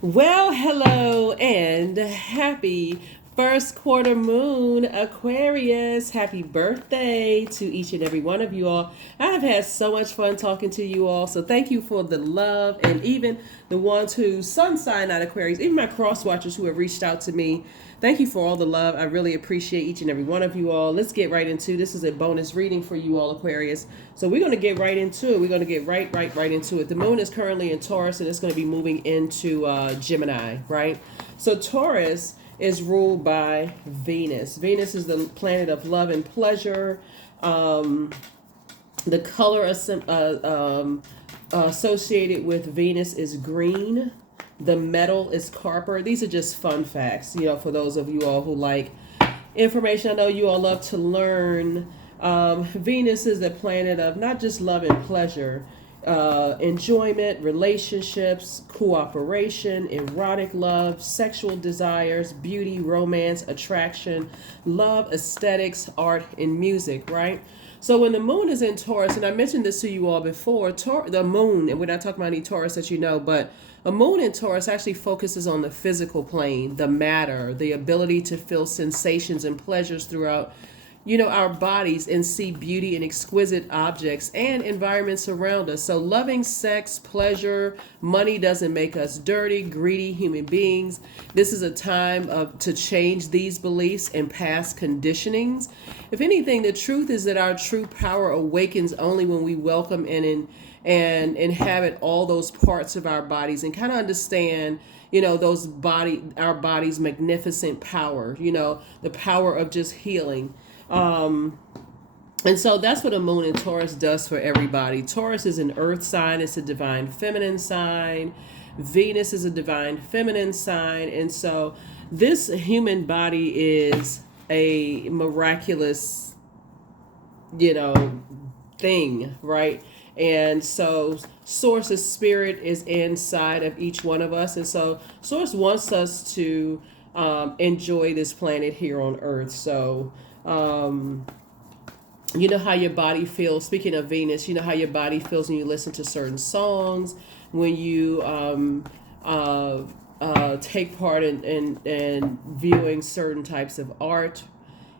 Well, hello and happy first quarter moon, Aquarius. Happy birthday to each and every one of you all. I have had so much fun talking to you all. So thank you for the love and even the ones who sun sign out Aquarius, even my cross watchers who have reached out to me. Thank you for all the love. I really appreciate each and every one of you all. Let's get right into this. Is a bonus reading for you all, Aquarius. So we're going to get right into it. We're going to get right into it. The moon is currently in Taurus and it's going to be moving into Gemini, right? So Taurus is ruled by Venus. Venus is the planet of love and pleasure. The color associated with Venus is green. The metal is copper. These are just fun facts, for those of you all who like information. I know you all love to learn. Venus is the planet of not just love and pleasure, enjoyment, relationships, cooperation, erotic love, sexual desires, beauty, romance, attraction, love, aesthetics, art, and music, right? So when the moon is in Taurus, and I mentioned this to you all before, the moon, and we're not talking about any Taurus that you know, but a moon in Taurus actually focuses on the physical plane, the matter, the ability to feel sensations and pleasures throughout our bodies and see beauty in exquisite objects and environments around us. So loving sex, pleasure, money doesn't make us dirty, greedy human beings. This is a time to change these beliefs and past conditionings. If anything, the truth is that our true power awakens only when we welcome and inhabit all those parts of our bodies and kind of understand our body's magnificent power, the power of just healing. And so that's what a moon in Taurus does for everybody. Taurus is an earth sign. It's a divine feminine sign. Venus is a divine feminine sign. And so this human body is a miraculous, thing, right? And so Source's spirit is inside of each one of us. And so Source wants us to enjoy this planet here on Earth. So you know how your body feels. Speaking of Venus, you know how your body feels when you listen to certain songs, when you take part in viewing certain types of art.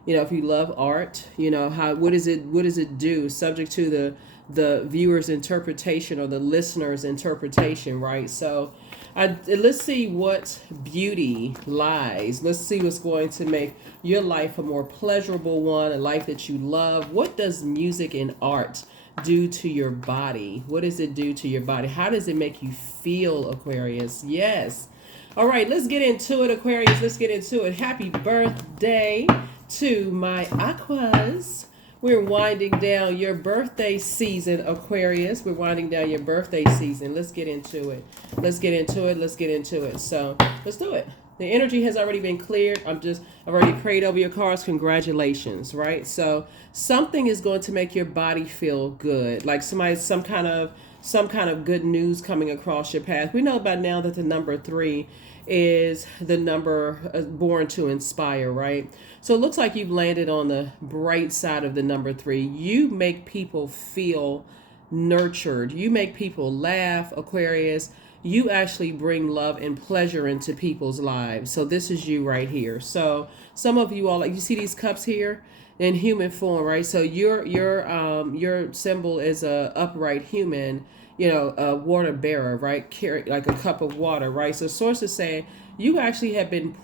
If you love art, what does it do? Subject to the viewer's interpretation or the listener's interpretation, right? So let's see what beauty lies. Let's see what's going to make your life a more pleasurable one, a life that you love. What does music and art do to your body? What does it do to your body? How does it make you feel, Aquarius? Yes. All right, let's get into it, Aquarius. Let's get into it. Happy birthday to my Aquas. We're winding down your birthday season, Aquarius. We're winding down your birthday season. Let's get into it. Let's get into it. Let's get into it. So let's do it. The energy has already been cleared. I've already prayed over your cards. Congratulations, right? So something is going to make your body feel good, like some kind of good news coming across your path. We know by now that the number 3 is the number born to inspire, right? So it looks like you've landed on the bright side of the number 3. You make people feel nurtured. You make people laugh, Aquarius. You actually bring love and pleasure into people's lives. So this is you right here. So some of you all, like, you see these cups here in human form, right? So your symbol is a upright human, a water bearer, right? Carry like a cup of water, right? So Source is saying you actually have been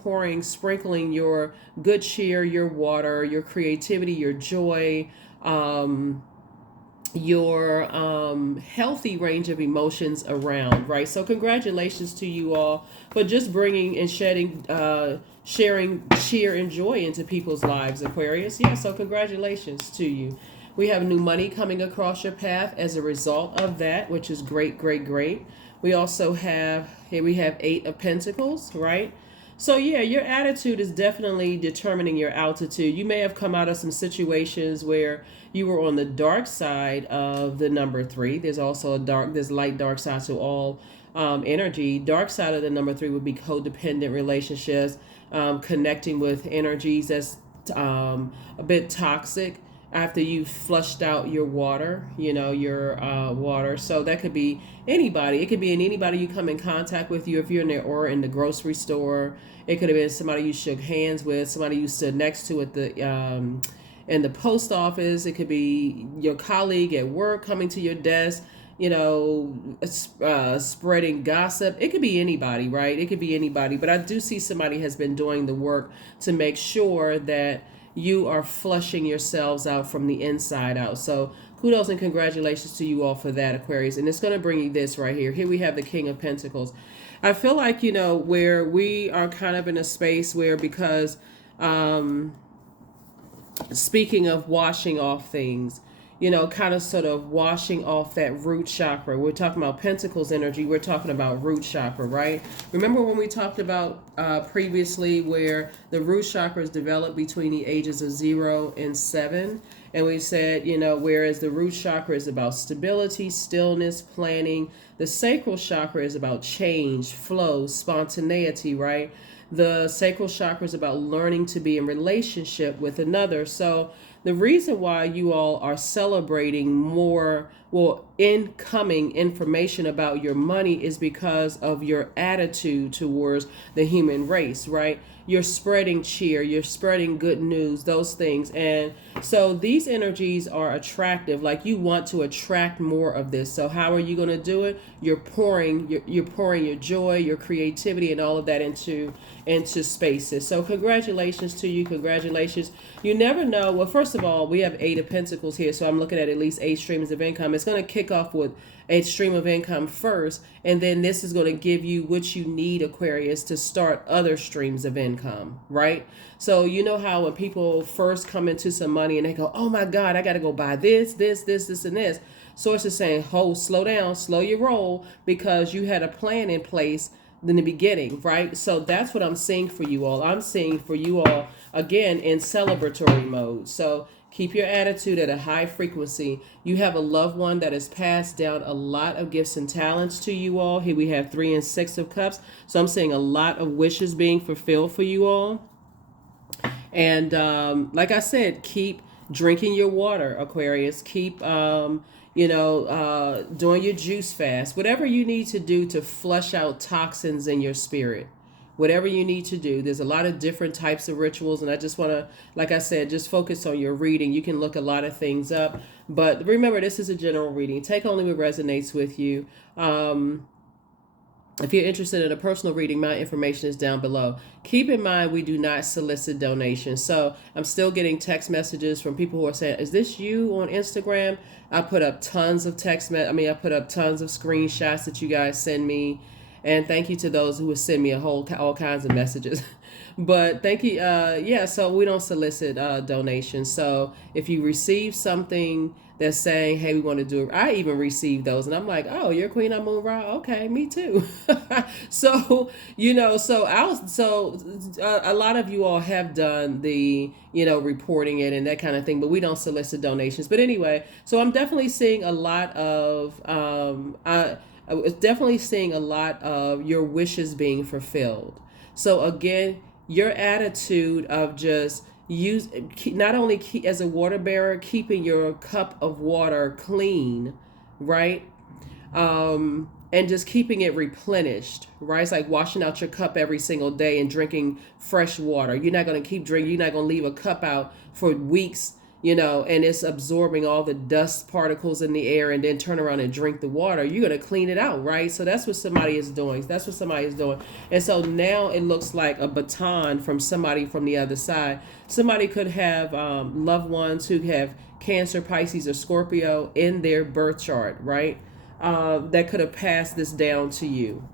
sprinkling your good cheer, your water, your creativity, your joy, your healthy range of emotions around, right? So congratulations to you all for just bringing and sharing cheer and joy into people's lives, Aquarius. Yeah, so congratulations to you. We have new money coming across your path as a result of that, which is great, great, great. We also have, here we have 8 of Pentacles, right? So yeah, your attitude is definitely determining your altitude. You may have come out of some situations where you were on the dark side of the number 3. There's also there's light, dark side to all energy. Dark side of the number 3 would be codependent relationships, connecting with energies that's a bit toxic. after you've flushed out your water, your water. So that could be anybody. It could be anybody you come in contact with. You, if you're in there or in the grocery store, it could have been somebody you shook hands with, somebody you stood next to at the in the post office. It could be your colleague at work coming to your desk, spreading gossip. It could be anybody, right? It could be anybody. But I do see somebody has been doing the work to make sure that you are flushing yourselves out from the inside out. So kudos and congratulations to you all for that, Aquarius. And it's going to bring you this right here. Here we have the King of Pentacles. I feel like, where we are kind of in a space where, because speaking of washing off things, kind of sort of washing off that root chakra. We're talking about Pentacles energy. We're talking about root chakra, right? Remember when we talked about previously where the root chakra is developed between the ages of 0 and 7? And we said, whereas the root chakra is about stability, stillness, planning. The sacral chakra is about change, flow, spontaneity, right? The sacral chakra is about learning to be in relationship with another. So the reason why you all are celebrating more, incoming information about your money is because of your attitude towards the human race, right? You're spreading cheer, you're spreading good news, those things. And so these energies are attractive, like you want to attract more of this. So how are you going to do it? You're pouring your joy, your creativity, and all of that into spaces. So congratulations to you. Congratulations. You never know. Well, first of all, we have 8 of Pentacles here, so I'm looking at least 8 streams of income. It's going to kick off with a stream of income first, and then this is going to give you what you need, Aquarius, to start other streams of income, right? So you know how when people first come into some money and they go, oh my God, I got to go buy this, and this. Source is saying, slow down, slow your roll, because you had a plan in place in the beginning, right? So that's what I'm seeing for you all. I'm seeing for you all, again, in celebratory mode. So keep your attitude at a high frequency. You have a loved one that has passed down a lot of gifts and talents to you all. Here we have 3 and 6 of Cups. So I'm seeing a lot of wishes being fulfilled for you all. And like I said, keep drinking your water, Aquarius. Keep doing your juice fast, whatever you need to do to flush out toxins in your spirit, whatever you need to do. There's a lot of different types of rituals, and I just want to, like I said, just focus on your reading. You can look a lot of things up, but remember, this is a general reading. Take only what resonates with you. If you're interested in a personal reading, my information is down below. Keep in mind, we do not solicit donations. So I'm still getting text messages from people who are saying, is this you on Instagram? I put up tons of I put up tons of screenshots that you guys send me. And thank you to those who would send me all kinds of messages. But thank you. So we don't solicit donations. So if you receive something that's saying, hey, we want to do it. I even received those, and I'm like, oh, you're Queen Amun Ra? Okay, me too. So, a lot of you all have done the, reporting it and that kind of thing, but we don't solicit donations. But anyway, so I'm definitely seeing a lot of, I was definitely seeing a lot of your wishes being fulfilled. So again, your attitude of just not only as a water bearer, keeping your cup of water clean, right? And just keeping it replenished, right? It's like washing out your cup every single day and drinking fresh water. You're not going to keep drinking. You're not going to leave a cup out for weeks, and it's absorbing all the dust particles in the air and then turn around and drink the water. You're going to clean it out, right? So that's what somebody is doing. And so now it looks like a baton from somebody from the other side. Somebody could have loved ones who have Cancer, Pisces, or Scorpio in their birth chart, right? That could have passed this down to you,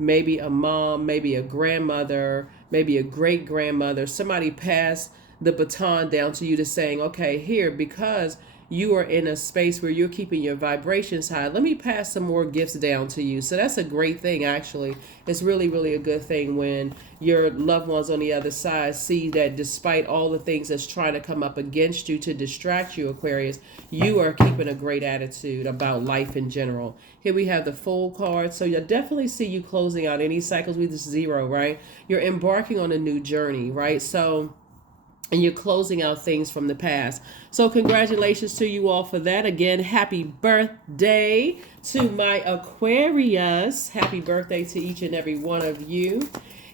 maybe a mom, maybe a grandmother, maybe a great grandmother. Somebody passed the baton down to you to saying, okay, here, because you are in a space where you're keeping your vibrations high, let me pass some more gifts down to you. So that's a great thing, actually. It's really, really a good thing when your loved ones on the other side see that despite all the things that's trying to come up against you to distract you, Aquarius, you are keeping a great attitude about life in general. Here we have the Fool card. So you'll definitely see you closing out any cycles with this 0, right? You're embarking on a new journey, right? So and you're closing out things from the past. So congratulations to you all for that. Again, happy birthday to my Aquarius. Happy birthday to each and every one of you.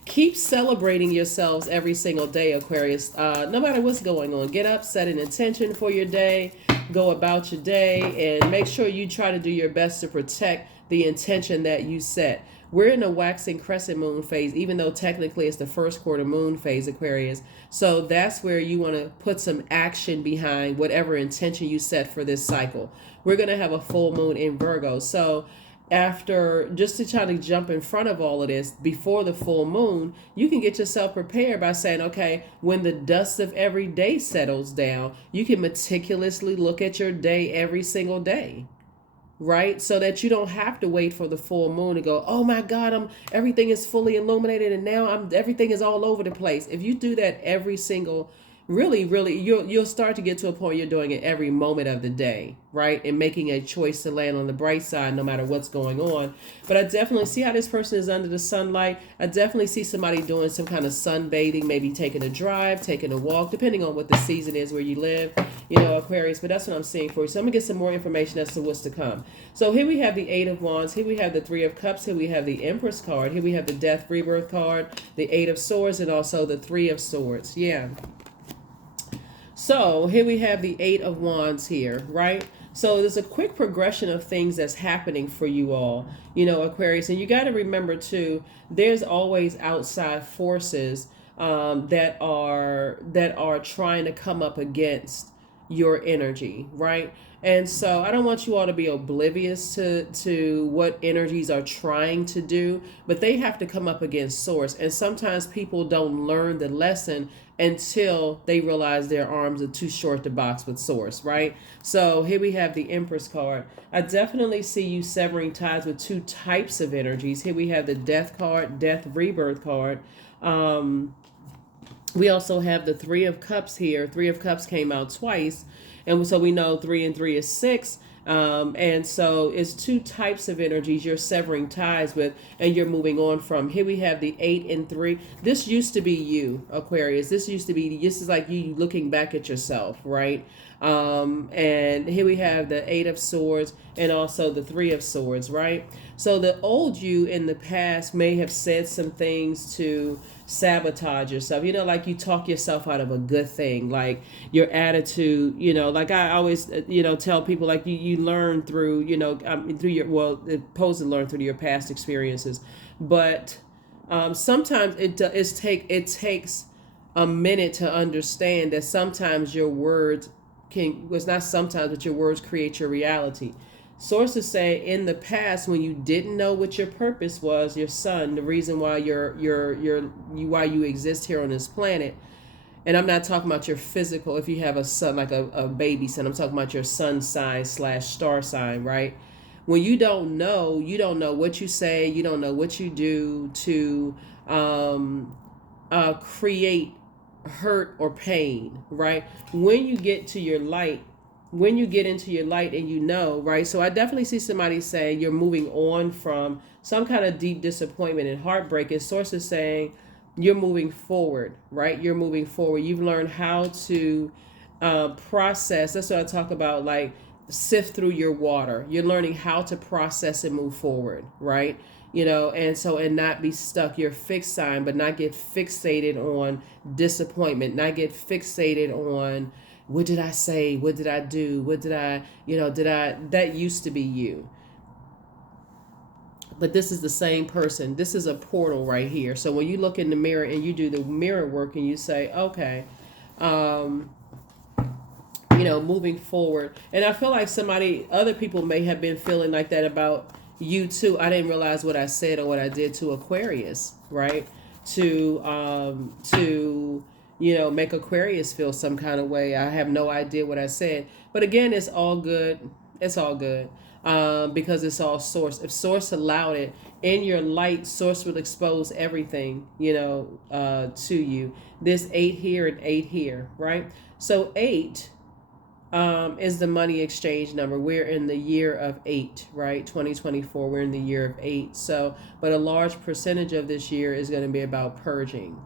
Keep celebrating yourselves every single day, Aquarius. No matter what's going on, get up, set an intention for your day, go about your day, and make sure you try to do your best to protect the intention that you set. We're in a waxing crescent moon phase, even though technically it's the first quarter moon phase, Aquarius. So that's where you want to put some action behind whatever intention you set for this cycle. We're going to have a full moon in Virgo. So after, just to try to jump in front of all of this, before the full moon, you can get yourself prepared by saying, okay, when the dust of every day settles down, you can meticulously look at your day every single day, right? So that you don't have to wait for the full moon to go, oh my God, everything is fully illuminated and now everything is all over the place. If you do that every single, really, you'll start to get to a point you're doing it every moment of the day, right? And making a choice to land on the bright side no matter what's going on. But I definitely see how this person is under the sunlight. I definitely see somebody doing some kind of sunbathing, maybe taking a drive, taking a walk, depending on what the season is where you live, Aquarius. But that's what I'm seeing for you. So I'm gonna get some more information as to what's to come. So here we have the Eight of Wands. Here we have the Three of Cups. Here we have the Empress card. Here we have the Death Rebirth card, the Eight of Swords, and also the Three of Swords. Yeah. So here we have the Eight of Wands here, right? So there's a quick progression of things that's happening for you all, Aquarius. And you got to remember too, there's always outside forces that are trying to come up against your energy, right? And so I don't want you all to be oblivious to what energies are trying to do, but they have to come up against source. And sometimes people don't learn the lesson until they realize their arms are too short to box with source, right? So here we have the Empress card. I definitely see you severing ties with two types of energies. Here we have the Death card, Death Rebirth card. We also have the Three of Cups here. Three of Cups came out twice. And so we know 3 and 3 is 6. And so it's two types of energies you're severing ties with and you're moving on from. Here we have the 8 and 3. This used to be you, Aquarius. This is like you looking back at yourself, right? And here we have the 8 of Swords and also the 3 of Swords, right? So the old you in the past may have said some things to sabotage yourself, like you talk yourself out of a good thing, like your attitude, like I always, tell people, like you learn through, through your, supposed to learn through your past experiences. But sometimes it takes a minute to understand that sometimes your words but your words create your reality. Sources say in the past, when you didn't know what your purpose was, your son, the reason why why you exist here on this planet, and I'm not talking about your physical, if you have a son, like a baby son, I'm talking about your sun sign / star sign, right? When you don't know what you say, you don't know what you do to create hurt or pain, right? When you get into your light and right? So I definitely see somebody saying you're moving on from some kind of deep disappointment and heartbreak. And sources saying you're moving forward, right? You're moving forward. You've learned how to process. That's what I talk about, like sift through your water. You're learning how to process and move forward, right? And not be stuck. You're fixed sign, but not get fixated on disappointment, not get fixated on what did I say? What did I do? What did I, that used to be you. But this is the same person. This is a portal right here. So when you look in the mirror and you do the mirror work and you say, okay, moving forward. And I feel like other people may have been feeling like that about you too. I didn't realize what I said or what I did to Aquarius, right? To make Aquarius feel some kind of way. I have no idea what I said. But again, it's all good. It's all good. Because it's all source. If source allowed it, in your light, source will expose everything, to you. This 8 here and 8 here, right? So 8 is the money exchange number. We're in the year of 8, right? 2024, we're in the year of 8. So, but a large percentage of this year is going to be about purging.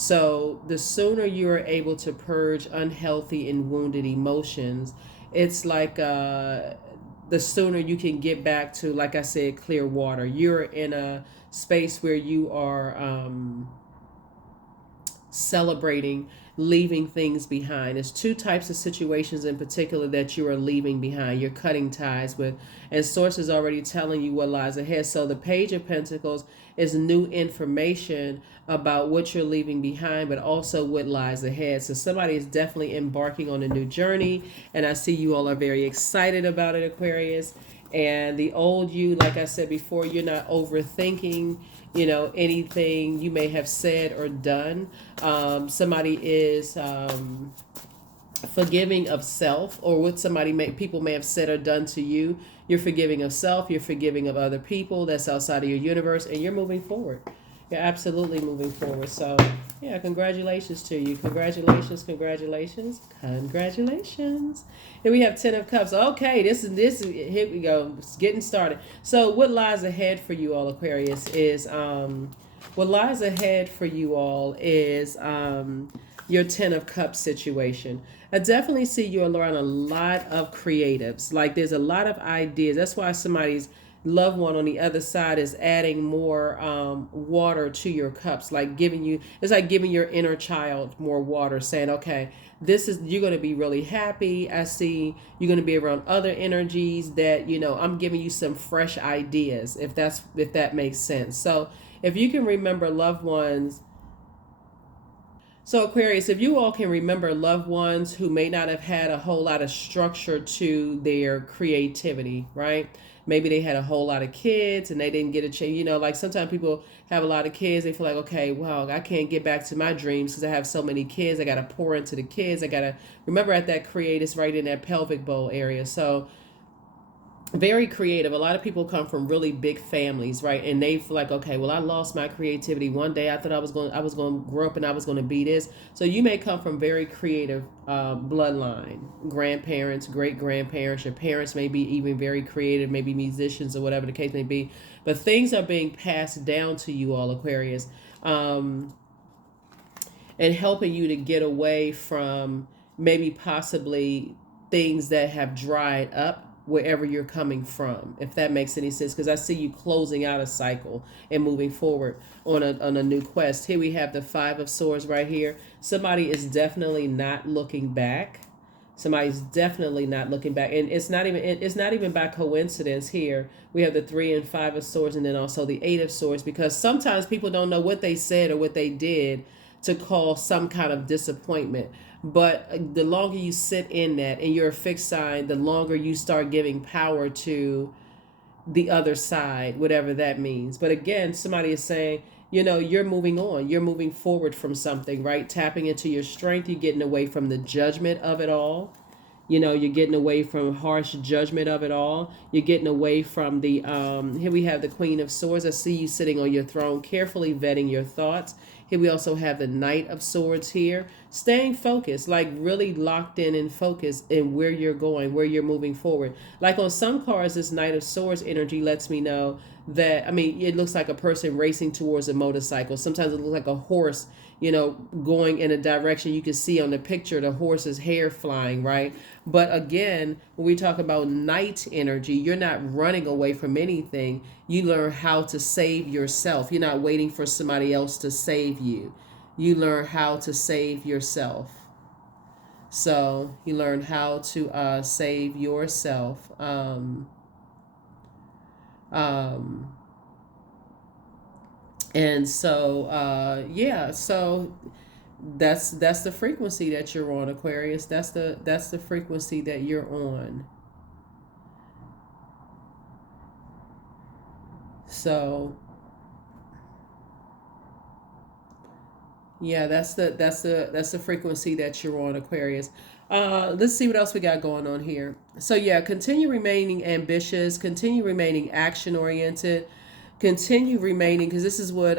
So the sooner you are able to purge unhealthy and wounded emotions, it's like the sooner you can get back to, like I said, clear water. You're in a space where you are celebrating leaving things behind. There's two types of situations in particular that you are leaving behind. You're cutting ties with, and source is already telling you what lies ahead. So the Page of Pentacles is new information about what you're leaving behind, but also what lies ahead. So somebody is definitely embarking on a new journey, and I see you all are very excited about it, Aquarius. And the old you, like I said before, you're not overthinking, anything you may have said or done. Somebody is forgiving of self, or what people may have said or done to you. You're forgiving of self. You're forgiving of other people that's outside of your universe, and you're moving forward. You're absolutely moving forward. So, yeah, congratulations to you. Congratulations, congratulations, congratulations. Here we have 10 of Cups. Okay, this. Here we go. It's getting started. So, what lies ahead for you all, Aquarius, is your 10 of Cups situation. I definitely see you around a lot of creatives. Like, there's a lot of ideas. That's why somebody's loved one on the other side is adding more water to your cups, like it's like giving your inner child more water, saying, okay, you're going to be really happy. I see you're going to be around other energies that, I'm giving you some fresh ideas, if that makes sense. So if you can remember loved ones. So Aquarius, if you all can remember loved ones who may not have had a whole lot of structure to their creativity, right? Maybe they had a whole lot of kids and they didn't get a chance. Like sometimes people have a lot of kids. They feel like, okay, well, I can't get back to my dreams because I have so many kids. I got to pour into the kids. I got to remember at that create is right in that pelvic bowl area. So very creative. A lot of people come from really big families, right? And they feel like, okay, well, I lost my creativity one day. I thought I was going to grow up and I was going to be this. So you may come from very creative bloodline, grandparents, great grandparents. Your parents may be even very creative, maybe musicians or whatever the case may be. But things are being passed down to you all, Aquarius, and helping you to get away from maybe possibly things that have dried up wherever you're coming from, if that makes any sense, because I see you closing out a cycle and moving forward on a new quest. Here we have the 5 of Swords right here. Somebody is definitely not looking back. Somebody's definitely not looking back, and it's not even by coincidence. Here we have the 3 and 5 of Swords, and then also the 8 of Swords, because sometimes people don't know what they said or what they did to cause some kind of disappointment. But the longer you sit in that and you're a fixed sign, the longer you start giving power to the other side, whatever that means. But again, somebody is saying, you're moving on, you're moving forward from something, right? Tapping into your strength, you're getting away from the judgment of it all. You're getting away from harsh judgment of it all. You're getting away from the, here we have the Queen of Swords. I see you sitting on your throne, carefully vetting your thoughts. Here we also have the Knight of Swords here. Staying focused, like really locked in and focused in where you're going, where you're moving forward. Like on some cards, this Knight of Swords energy lets me know that, it looks like a person racing towards a motorcycle. Sometimes it looks like a horse, going in a direction. You can see on the picture the horse's hair flying, right? But again, when we talk about night energy, you're not running away from anything. You learn how to save yourself. You're not waiting for somebody else to save you. You learn how to save yourself. So you learn how to save yourself. And so so that's the frequency that you're on, Aquarius. That's the frequency that you're on. So yeah, that's the frequency that you're on, Aquarius. Let's see what else we got going on here. So yeah, continue remaining ambitious, continue remaining action oriented, continue remaining, because this is what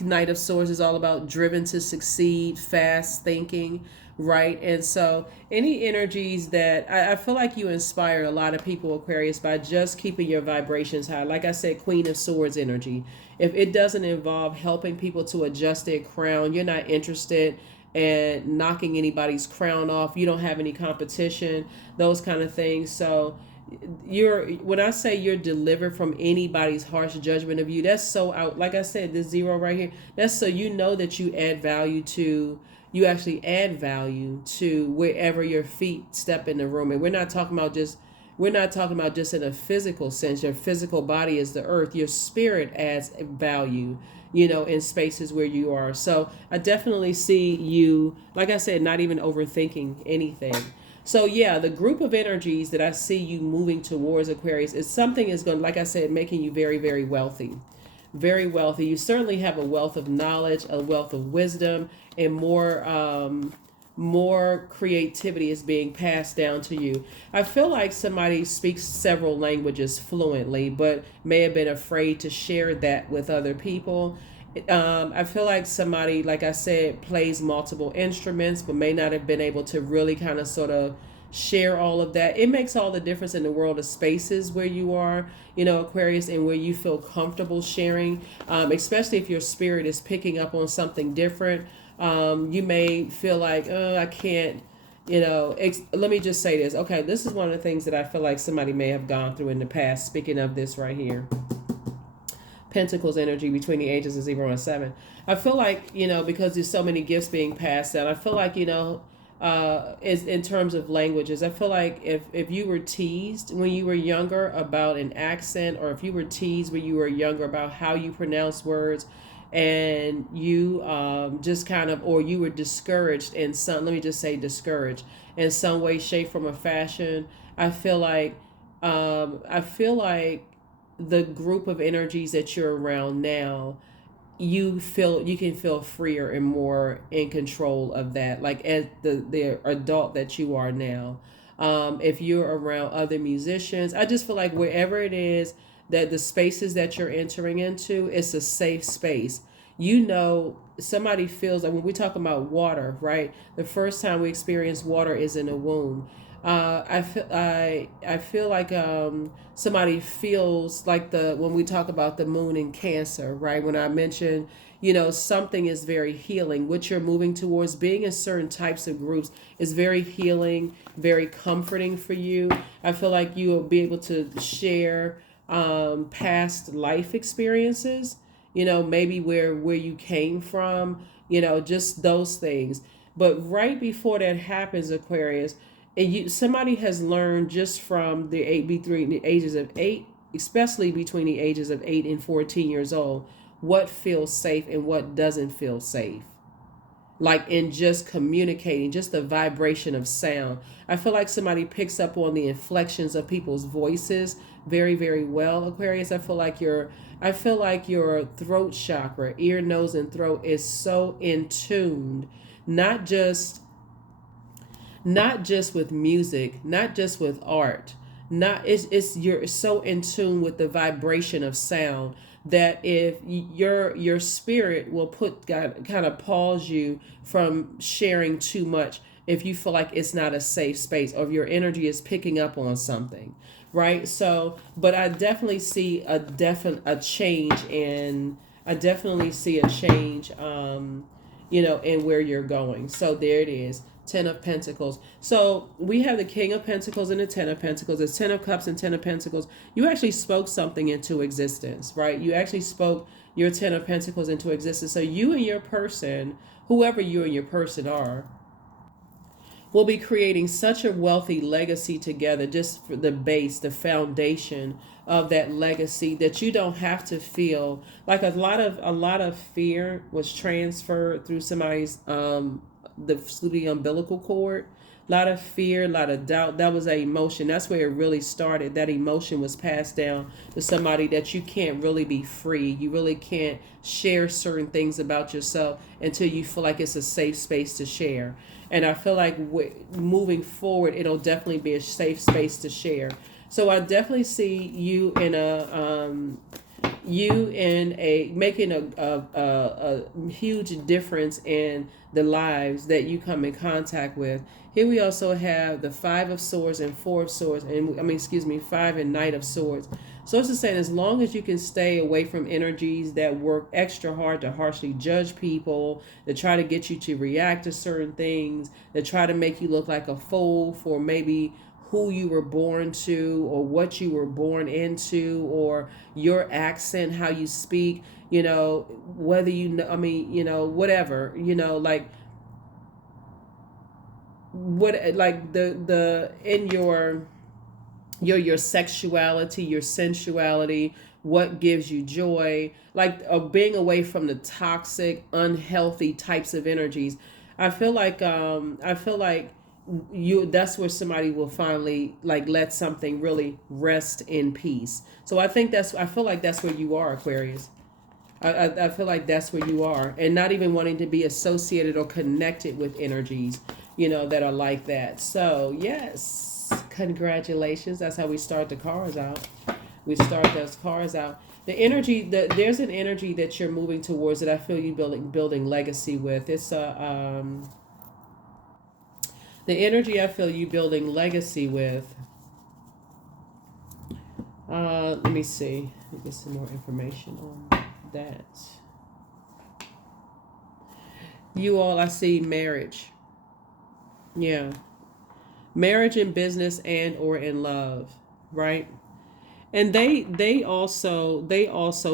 Knight of Swords is all about, driven to succeed, fast thinking, right? And so any energies that I feel like you inspire a lot of people, Aquarius, by just keeping your vibrations high. Like I said, Queen of Swords energy. If it doesn't involve helping people to adjust their crown, you're not interested in knocking anybody's crown off. You don't have any competition, those kind of things. So you're, when I say you're delivered from anybody's harsh judgment of you, that's so out. Like I said, this zero right here, that's so you know that you add value to, you actually add value to wherever your feet step in the room. And we're not talking about just in a physical sense. Your physical body is the earth. Your spirit adds value, in spaces where you are. So I definitely see you, like I said, not even overthinking anything. So yeah, the group of energies that I see you moving towards, Aquarius, is something is going, like I said, making you very, very wealthy. Very wealthy. You certainly have a wealth of knowledge, a wealth of wisdom, and more creativity is being passed down to you. I feel like somebody speaks several languages fluently, but may have been afraid to share that with other people. I feel like somebody, like I said, plays multiple instruments, but may not have been able to really kind of sort of share all of that. It makes all the difference in the world of spaces where you are, Aquarius, and where you feel comfortable sharing, especially if your spirit is picking up on something different. You may feel like, oh, I can't, let me just say this. Okay, this is one of the things that I feel like somebody may have gone through in the past. Speaking of this right here, Pentacles energy between the ages of 0 and 7. I feel like, because there's so many gifts being passed out, I feel like, is in terms of languages, I feel like if you were teased when you were younger about an accent, or if you were teased when you were younger about how you pronounce words, and you just kind of, or you were discouraged in some, let me just say discouraged in some way, shape, form, or fashion, I feel like the group of energies that you're around now, you can feel freer and more in control of that, like as the adult that you are now. If you're around other musicians, I just feel like wherever it is that the spaces that you're entering into, it's a safe space. Somebody feels like, when we talk about water, right? The first time we experience water is in a womb. I feel like somebody feels like when we talk about the moon in Cancer, right? When I mentioned, something is very healing. What you're moving towards, being in certain types of groups, is very healing, very comforting for you. I feel like you will be able to share past life experiences, maybe where you came from, just those things. But right before that happens, Aquarius, somebody has learned just from between the ages of 8, especially between the ages of 8 and 14 years old, what feels safe and what doesn't feel safe. Like in just communicating, just the vibration of sound. I feel like somebody picks up on the inflections of people's voices very, very well, Aquarius. I feel like your throat chakra, ear, nose, and throat is so in tuned, not just with music, not just with art, you're so in tune with the vibration of sound that if your spirit will kind of pause you from sharing too much if you feel like it's not a safe space, or if your energy is picking up on something, right? So, but I definitely see a change in in where you're going. So there it is. 10 of Pentacles. So we have the King of Pentacles and the 10 of Pentacles. It's 10 of Cups and 10 of Pentacles. You actually spoke something into existence, right? You actually spoke your 10 of Pentacles into existence. So you and your person, whoever you and your person are, will be creating such a wealthy legacy together, just for the base, the foundation of that legacy, that you don't have to feel like a lot of fear was transferred through somebody's through the umbilical cord. A lot of fear, a lot of doubt. That was an emotion. That's where it really started. That emotion was passed down to somebody, that you can't really be free. You really can't share certain things about yourself until you feel like it's a safe space to share. And I feel like moving forward, it'll definitely be a safe space to share. So I definitely see you in making a huge difference in the lives that you come in contact with. Here we also have the 5 of Swords and 4 of Swords, and 5 and Knight of Swords. So it's just saying, as long as you can stay away from energies that work extra hard to harshly judge people, that try to get you to react to certain things, that try to make you look like a fool for maybe who you were born to or what you were born into or your accent, how you speak, whether whatever, like the in your sexuality, your sensuality, what gives you joy, like being away from the toxic, unhealthy types of energies. I feel like you that's where somebody will finally like let something really rest in peace. So I feel like that's where you are, Aquarius. I feel like that's where you are, and not even wanting to be associated or connected with energies, that are like that. So, yes, congratulations. That's how we start the cards out. We start those cards out. There's an energy that you're moving towards that I feel you building legacy with. It's the energy I feel you building legacy with. Let me see. Let me get some more information on that. You all, I see marriage. Yeah. Marriage in business and or in love, right? And they also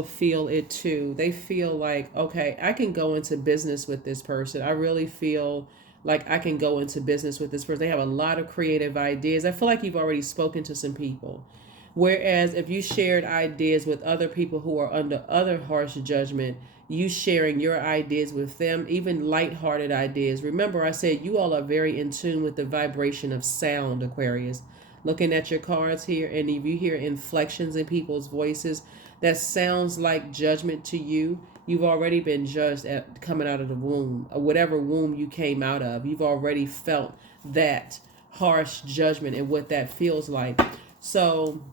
feel it too. They feel like, okay, I can go into business with this person. I really feel like I can go into business with this person. They have a lot of creative ideas. I feel like you've already spoken to some people. Whereas if you shared ideas with other people who are under other harsh judgment, you sharing your ideas with them, even lighthearted ideas. Remember, I said you all are very in tune with the vibration of sound, Aquarius. Looking at your cards here, and if you hear inflections in people's voices, that sounds like judgment to you. You've already been judged at coming out of the womb, or whatever womb you came out of. You've already felt that harsh judgment and what that feels like. So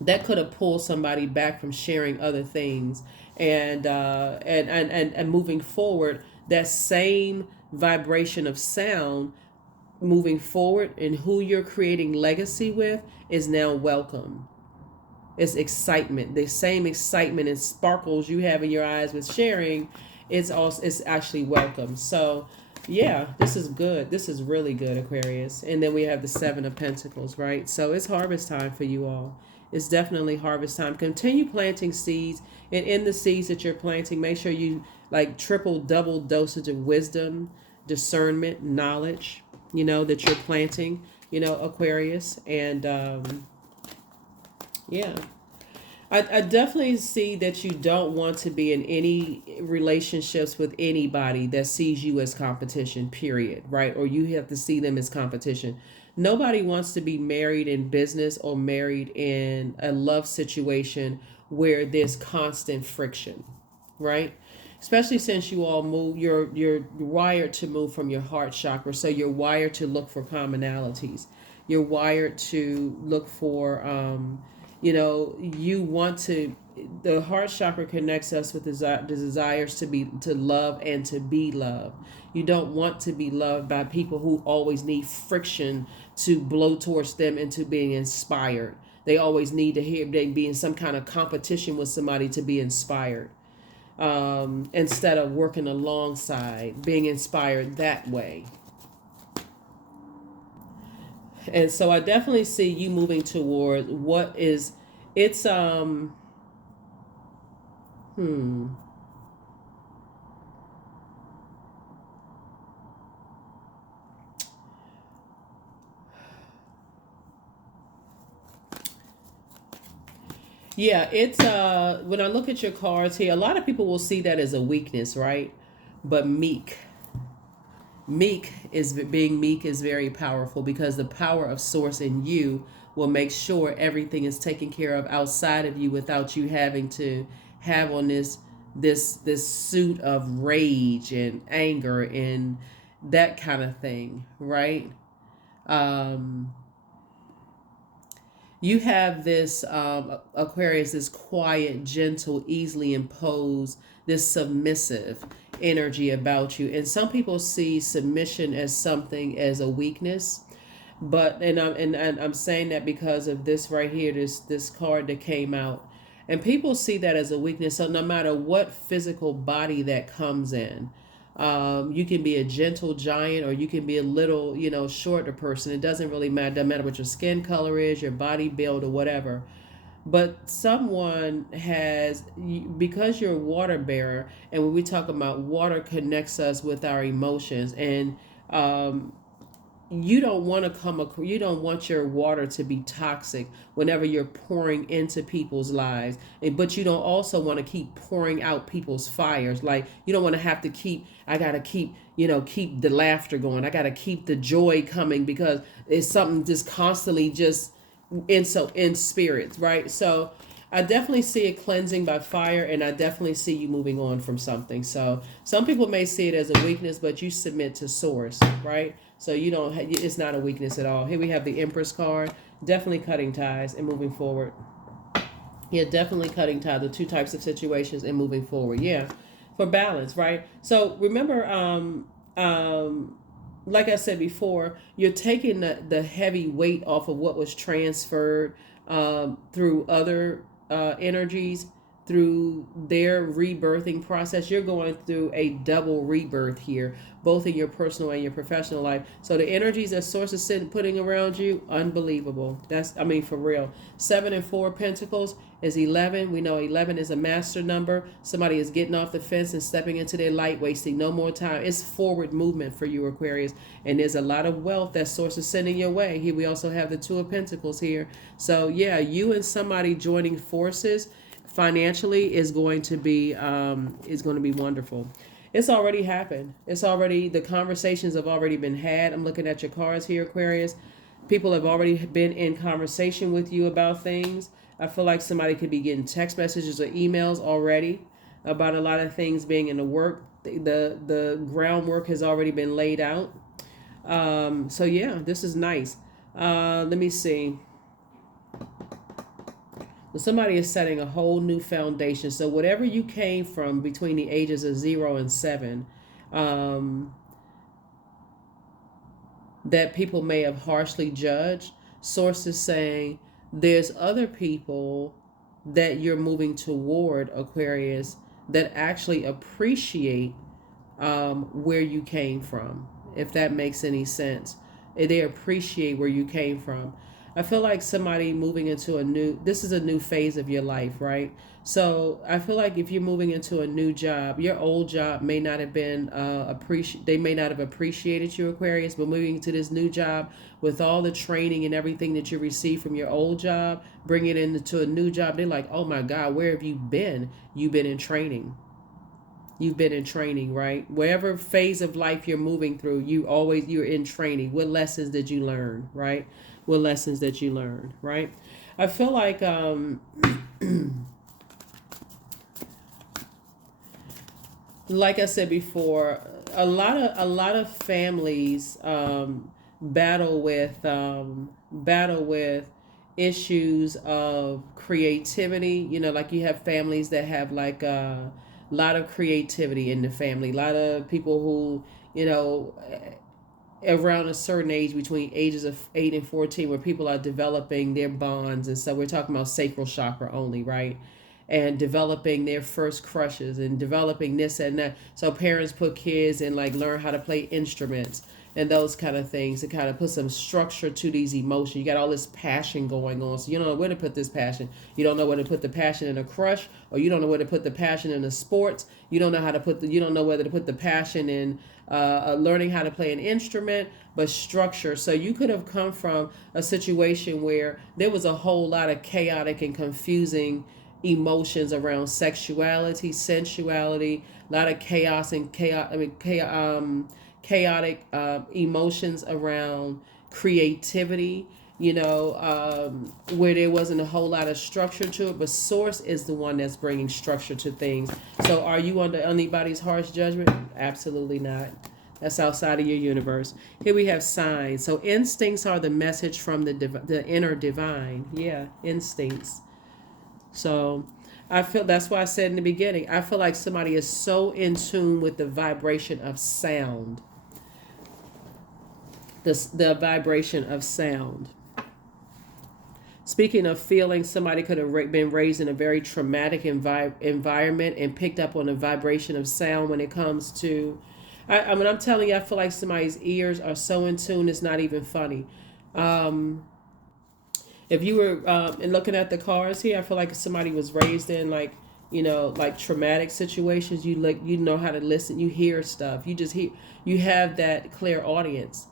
that could have pulled somebody back from sharing other things, and moving forward, that same vibration of sound moving forward and who you're creating legacy with is now welcome. It's excitement, the same excitement and sparkles you have in your eyes with sharing. It's actually welcome. So yeah, this is good. This is really good, Aquarius. And then we have the Seven of Pentacles, right? So it's harvest time for you all. It's definitely harvest time. Continue planting seeds, and in the seeds that you're planting, make sure you like triple, double dosage of wisdom, discernment, knowledge, that you're planting, Aquarius. And yeah. I definitely see that you don't want to be in any relationships with anybody that sees you as competition, period, right? Or you have to see them as competition. Nobody wants to be married in business or married in a love situation where there's constant friction, right? Especially since you all move, you're wired to move from your heart chakra, so you're wired to look for commonalities. You're wired to look for you want to, the heart chakra connects us with the desires to love and to be loved. You don't want to be loved by people who always need friction to blow towards them into being inspired. They always need to hear they be in some kind of competition with somebody to be inspired, instead of working alongside, being inspired that way. And so I definitely see you moving toward what is, it's yeah, it's when I look at your cards here, a lot of people will see that as a weakness, right? But meek is very powerful, because the power of source in you will make sure everything is taken care of outside of you without you having to have on this suit of rage and anger and that kind of thing, right? um you have this Aquarius, this quiet, gentle, easily imposed, this submissive energy about you. And some people see submission as something, as a weakness. But and I'm saying that because of this right here, this card that came out, and people see that as a weakness. So no matter what physical body that comes in, you can be a gentle giant or you can be a little, shorter person. It doesn't really matter. It doesn't matter what your skin color is, your body build, or whatever. But someone has, because you're a water bearer, and when we talk about water connects us with our emotions, and um, you don't want your water to be toxic whenever you're pouring into people's lives, but you don't also want to keep pouring out people's fires. Like, you don't want to have to keep, I gotta keep, keep the laughter going, I gotta keep the joy coming, because it's something just constantly just in spirits, right? So I definitely see a cleansing by fire, and I definitely see you moving on from something. So some people may see it as a weakness, but you submit to source, right? So you don't. It's not a weakness at all. Here we have the Empress card. Definitely cutting ties and moving forward. Yeah, definitely cutting ties. The two types of situations and moving forward. Yeah, for balance, right? So remember, like I said before, you're taking the heavy weight off of what was transferred through other energies, through their rebirthing process. You're going through a double rebirth here, both in your personal and your professional life. So the energies that source is putting around you, unbelievable. I mean, for real. 7 and 4 Pentacles is 11. We know 11 is a master number. Somebody is getting off the fence and stepping into their light, wasting no more time. It's forward movement for you, Aquarius. And there's a lot of wealth that source is sending your way. Here we also have the 2 of Pentacles here. So yeah, you and somebody joining forces financially is going to be wonderful. It's already happened. The conversations have already been had. I'm looking at your cards here, Aquarius. People have already been in conversation with you about things. I feel like somebody could be getting text messages or emails already about a lot of things being in the work. The groundwork has already been laid out. So yeah, this is nice. Let me see. Somebody is setting a whole new foundation. So whatever you came from between the ages of 0 and 7, that people may have harshly judged, sources saying there's other people that you're moving toward, Aquarius, that actually appreciate where you came from, if that makes any sense. They appreciate where you came from. I feel like somebody moving into this is a new phase of your life, right? So I feel like if you're moving into a new job, your old job may not have been they may not have appreciated you, Aquarius, but moving into this new job with all the training and everything that you received from your old job, bring it into a new job, they're like, oh my God, where have you been? You've been in training. You've been in training, right? Wherever phase of life you're moving through, you're in training. What lessons did you learn, right? What lessons that you learned, right? I feel like like I said before, a lot of families battle with issues of creativity. Like you have families that have like a lot of creativity in the family. A lot of people who around a certain age, between ages of 8 and 14, where people are developing their bonds. And so we're talking about sacral chakra only, right? And developing their first crushes and developing this and that. So parents put kids in, like, learn how to play instruments and those kind of things to kind of put some structure to these emotions. You got all this passion going on, so you don't know where to put this passion. You don't know where to put the passion in a crush, or you don't know where to put the passion in the sports. You don't know how to you don't know whether to put the passion in learning how to play an instrument, but structure. So you could have come from a situation where there was a whole lot of chaotic and confusing emotions around sexuality, sensuality, a lot of chaotic emotions around creativity, where there wasn't a whole lot of structure to it, but source is the one that's bringing structure to things. So are you under anybody's harsh judgment? Absolutely not. That's outside of your universe. Here we have signs. So instincts are the message from the inner divine. Yeah, instincts. So I feel, that's why I said in the beginning, I feel like somebody is so in tune with the vibration of sound. the vibration of sound. Speaking of feeling, somebody could have been raised in a very traumatic environment and picked up on the vibration of sound when it comes to. I mean, I'm telling you, I feel like somebody's ears are so in tune, it's not even funny. Um, if you were and looking at the cards here, I feel like somebody was raised in like, like traumatic situations. You know how to listen. You hear stuff. You just hear. You have that clear audience.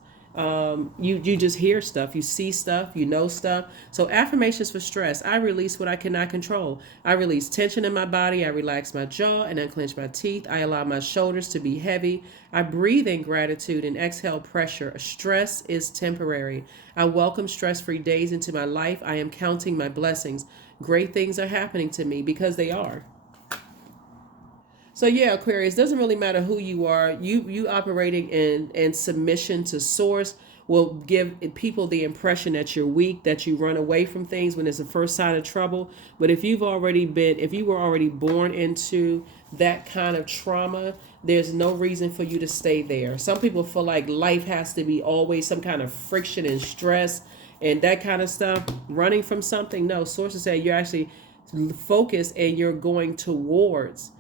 You just hear stuff. You see stuff. You know stuff. So affirmations for stress. I release what I cannot control. I release tension in my body. I relax my jaw and unclench my teeth. I allow my shoulders to be heavy. I breathe in gratitude and exhale pressure. Stress is temporary. I welcome stress-free days into my life. I am counting my blessings. Great things are happening to me because they are. So yeah, Aquarius, doesn't really matter who you are. You operating in submission to source will give people the impression that you're weak, that you run away from things when it's the first sign of trouble. But if you were already born into that kind of trauma, there's no reason for you to stay there. Some people feel like life has to be always some kind of friction and stress and that kind of stuff. Running from something, no. Sources say you're actually focused and you're going towards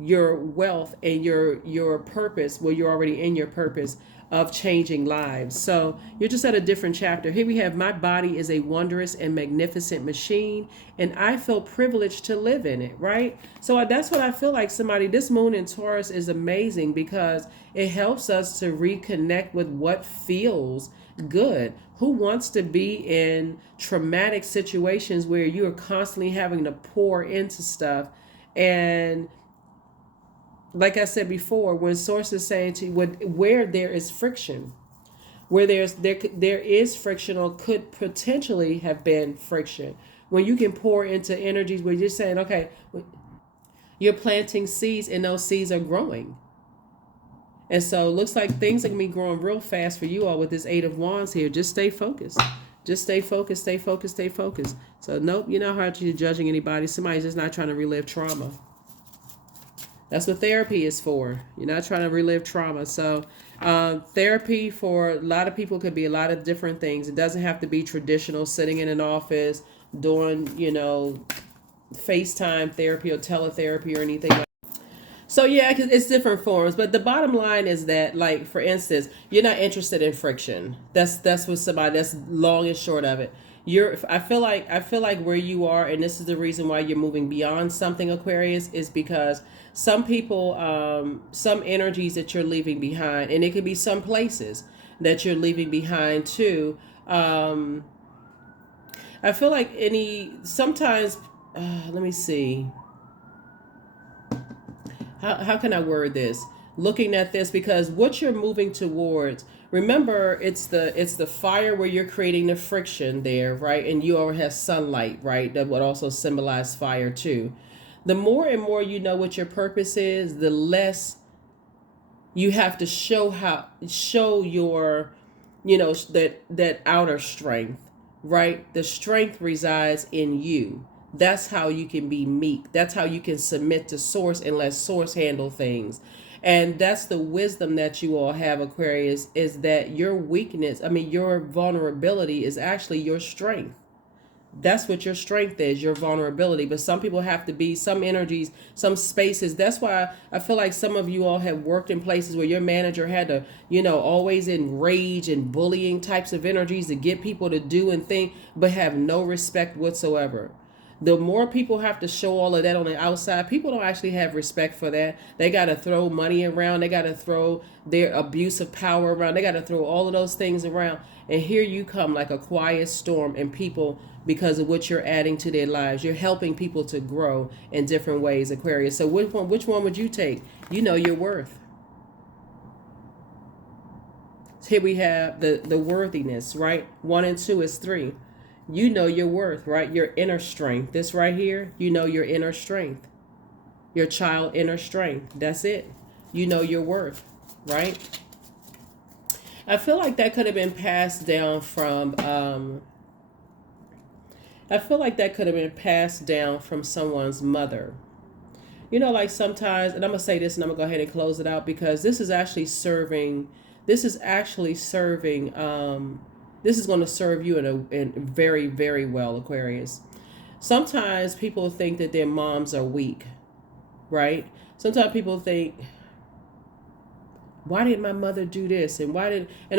your wealth and your purpose. Well, you're already in your purpose of changing lives. So you're just at a different chapter. Here we have, my body is a wondrous and magnificent machine, and I feel privileged to live in it, right? So that's what I feel like somebody, this moon in Taurus is amazing because it helps us to reconnect with what feels good. Who wants to be in traumatic situations where you are constantly having to pour into stuff? And like I said before, when sources saying to you, where there is friction, where there is friction or could potentially have been friction, when you can pour into energies where you're saying, okay, you're planting seeds and those seeds are growing. And so it looks like things are going to be growing real fast for you all with this Eight of Wands here. Just stay focused. Just stay focused, stay focused, stay focused. So nope, you're not hardly judging anybody. Somebody's just not trying to relive trauma. That's what therapy is for. You're not trying to relive trauma. So therapy for a lot of people could be a lot of different things. It doesn't have to be traditional, sitting in an office, doing, FaceTime therapy or teletherapy or anything like that. So yeah, it's different forms. But the bottom line is that, like, for instance, you're not interested in friction. That's what somebody, that's long and short of it. I feel like where you are, and this is the reason why you're moving beyond something, Aquarius, is because some people, some energies that you're leaving behind, and it could be some places that you're leaving behind too. I feel like sometimes, let me see. How can I word this? Looking at this, because what you're moving towards, remember, it's the fire where you're creating the friction there, right? And you already have sunlight, right? That would also symbolize fire too. The more and more you know what your purpose is, the less you have to show your, that outer strength, right? The strength resides in you. That's how you can be meek. That's how you can submit to source and let source handle things. And that's the wisdom that you all have, Aquarius, is that your your vulnerability is actually your strength. That's what your strength is, your vulnerability. But some people have to be, some energies, some spaces. That's why I feel like some of you all have worked in places where your manager had to, always in rage and bullying types of energies to get people to do and think, but have no respect whatsoever. The more people have to show all of that on the outside, people don't actually have respect for that. They got to throw money around. They got to throw their abuse of power around. They got to throw all of those things around. And here you come like a quiet storm, and people, because of what you're adding to their lives, you're helping people to grow in different ways, Aquarius. So which one would you take? You know your worth. Here we have the worthiness, right? 1 and 2 is 3. You know your worth, right? Your inner strength. This right here, you know your inner strength. Your child inner strength. That's it. You know your worth, right? I feel like that could have been passed down from someone's mother. Like sometimes, and I'm going to say this and I'm going to go ahead and close it out, because this is actually serving this is actually serving. This is going to serve you in very, very well, Aquarius. Sometimes people think that their moms are weak, right? Sometimes people think, why did my mother do this, and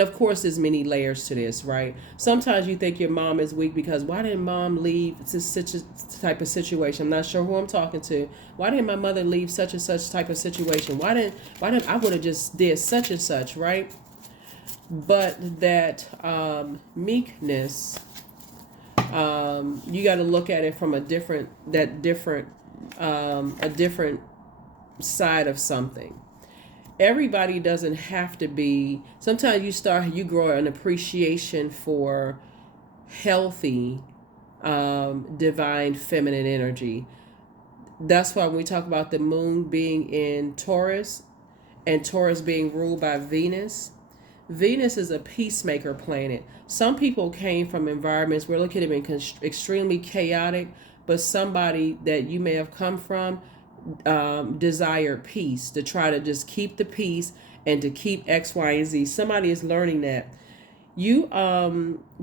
of course there's many layers to this, right? Sometimes you think your mom is weak because why didn't mom leave such a type of situation? I'm not sure who I'm talking to. Why didn't my mother leave such and such type of situation? Why didn't I would have just did such and such, right? But that meekness, you got to look at it from a different side of something. Everybody doesn't have to be. Sometimes you grow an appreciation for healthy, divine feminine energy. That's why when we talk about the moon being in Taurus and Taurus being ruled by Venus, Venus is a peacemaker planet. Some people came from environments where look at it been extremely chaotic, but somebody that you may have come from desired peace, to try to just keep the peace and to keep X, Y, and Z. Somebody is learning that. You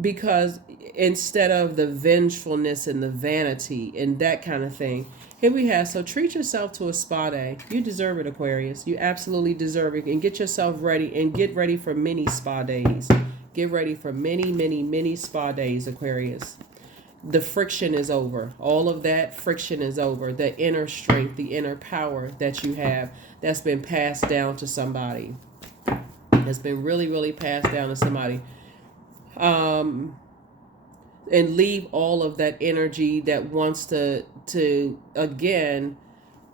because instead of the vengefulness and the vanity and that kind of thing, here we have, so treat yourself to a spa day. You deserve it, Aquarius. You absolutely deserve it. And get yourself ready and get ready for many spa days. Get ready for many, many, many spa days, Aquarius. The friction is over. All of that friction is over. The inner strength, the inner power that you have that's been passed down to somebody. Has been really, really passed down to somebody. And leave all of that energy that wants to again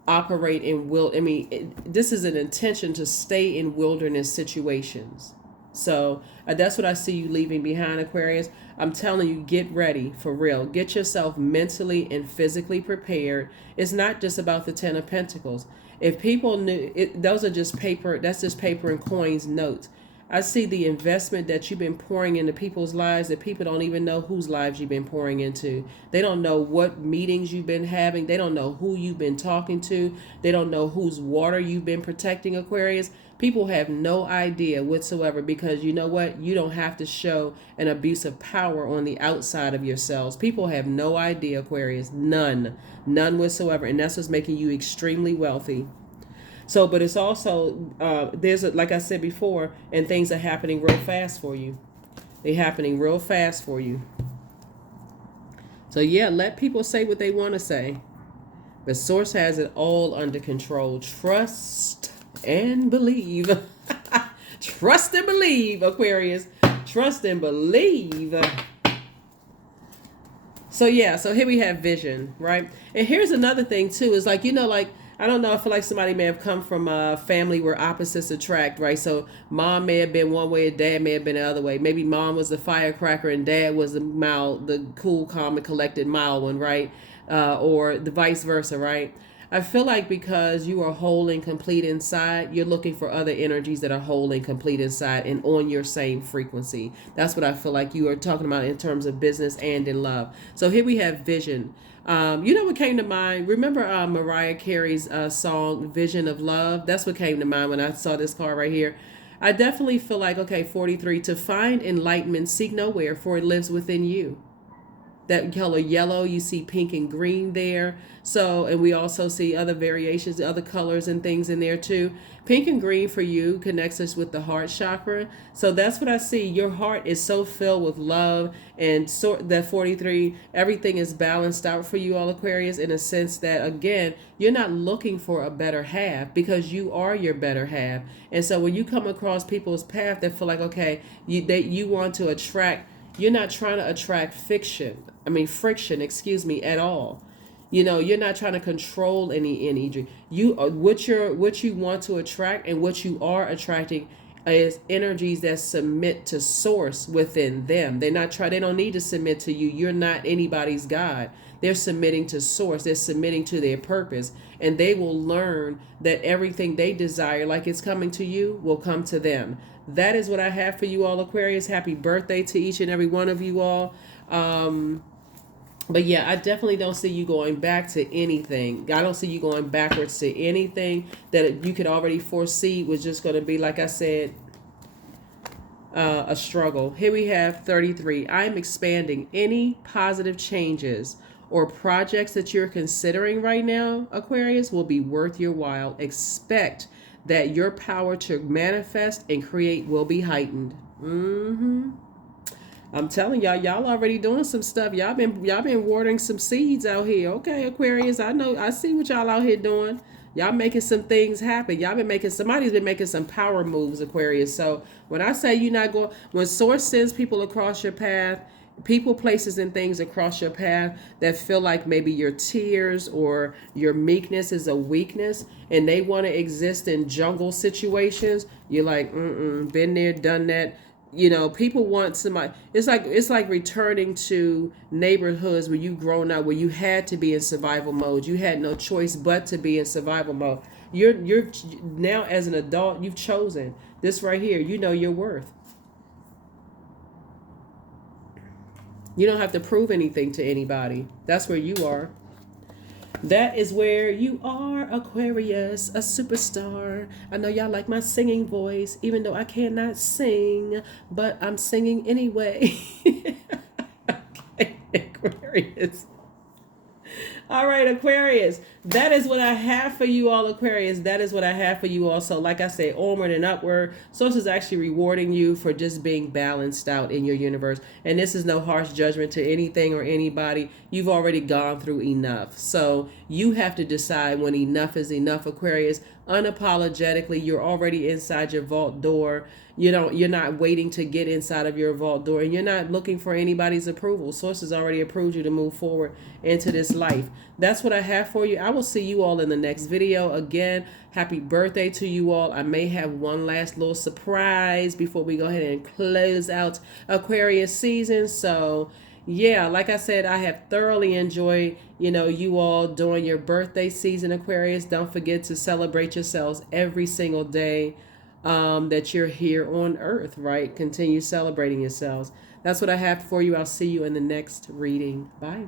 operate in this is an intention to stay in wilderness situations. So that's what I see you leaving behind, Aquarius. I'm telling you, get ready for real. Get yourself mentally and physically prepared. It's not just about the Ten of Pentacles. If people knew it, those are just paper. That's just paper and coins, notes. I see the investment that you've been pouring into people's lives that people don't even know whose lives you've been pouring into. They don't know what meetings you've been having. They don't know who you've been talking to. They don't know whose water you've been protecting, Aquarius. People have no idea whatsoever because you know what? You don't have to show an abuse of power on the outside of yourselves. People have no idea, Aquarius. None whatsoever. And that's what's making you extremely wealthy. So, but it's also, like I said before, and things are happening real fast for you. They're happening real fast for you. So yeah, let people say what they want to say. But Source has it all under control. Trust and believe. Trust and believe, Aquarius. Trust and believe. So yeah, so here we have vision, right? And here's another thing too, is like, I don't know, I feel like somebody may have come from a family where opposites attract, right? So mom may have been one way and dad may have been the other way. Maybe mom was the firecracker and dad was the cool, calm, and collected mild one, right? Or the vice versa, right? I feel like because you are whole and complete inside, you're looking for other energies that are whole and complete inside and on your same frequency. That's what I feel like you are talking about in terms of business and in love. So here we have vision. You know what came to mind? Remember Mariah Carey's song, Vision of Love? That's what came to mind when I saw this card right here. I definitely feel like, okay, 43, to find enlightenment, seek nowhere, for it lives within you. That color yellow, you see pink and green there. So, and we also see other variations, other colors and things in there too. Pink and green for you connects us with the heart chakra. So that's what I see. Your heart is so filled with love, and so that 43, everything is balanced out for you all, Aquarius, in a sense that, again, you're not looking for a better half because you are your better half. And so when you come across people's path that feel like, okay, you want to attract, you're not trying to attract friction, at all. You're not trying to control any energy. What you want to attract and what you are attracting is energies that submit to source within them. They don't need to submit to you. You're not anybody's God. They're submitting to source. They're submitting to their purpose. And they will learn that everything they desire, like it's coming to you, will come to them. That is what I have for you all, Aquarius. Happy birthday to each and every one of you all. But yeah, I definitely don't see you going back to anything. I don't see you going backwards to anything that you could already foresee was just going to be, like I said, a struggle. Here we have 33. I'm expanding. Any positive changes or projects that you're considering right now, Aquarius, will be worth your while. Expect that your power to manifest and create will be heightened. I'm telling y'all, y'all already doing some stuff. Y'all been watering some seeds out here. Okay, Aquarius, I know, I see what y'all out here doing. Y'all making some things happen. Somebody's been making some power moves, Aquarius. So when I say you're not going, when Source sends people across your path, people, places, and things across your path that feel like maybe your tears or your meekness is a weakness, and they want to exist in jungle situations, you're like, been there, done that. People want somebody. It's like returning to neighborhoods where you grown up, where you had to be in survival mode. You had no choice but to be in survival mode. You're now, as an adult, you've chosen this right here. You know your worth. You don't have to prove anything to anybody. That's where you are. That is where you are, Aquarius, a superstar. I know y'all like my singing voice, even though I cannot sing, but I'm singing anyway. Okay, Aquarius. All right, Aquarius. That is what I have for you all, Aquarius. That is what I have for you all. So like I say, onward and upward. Source is actually rewarding you for just being balanced out in your universe. And this is no harsh judgment to anything or anybody. You've already gone through enough. So you have to decide when enough is enough, Aquarius. Unapologetically, you're already inside your vault door. You're not waiting to get inside of your vault door, and you're not looking for anybody's approval. Source has already approved you to move forward into this life. That's what I have for you. I will see you all in the next video. Again, happy birthday to you all. I may have one last little surprise before we go ahead and close out Aquarius season. So yeah, like I said, I have thoroughly enjoyed, you all during your birthday season, Aquarius. Don't forget to celebrate yourselves every single day that you're here on Earth, right? Continue celebrating yourselves. That's what I have for you. I'll see you in the next reading. Bye.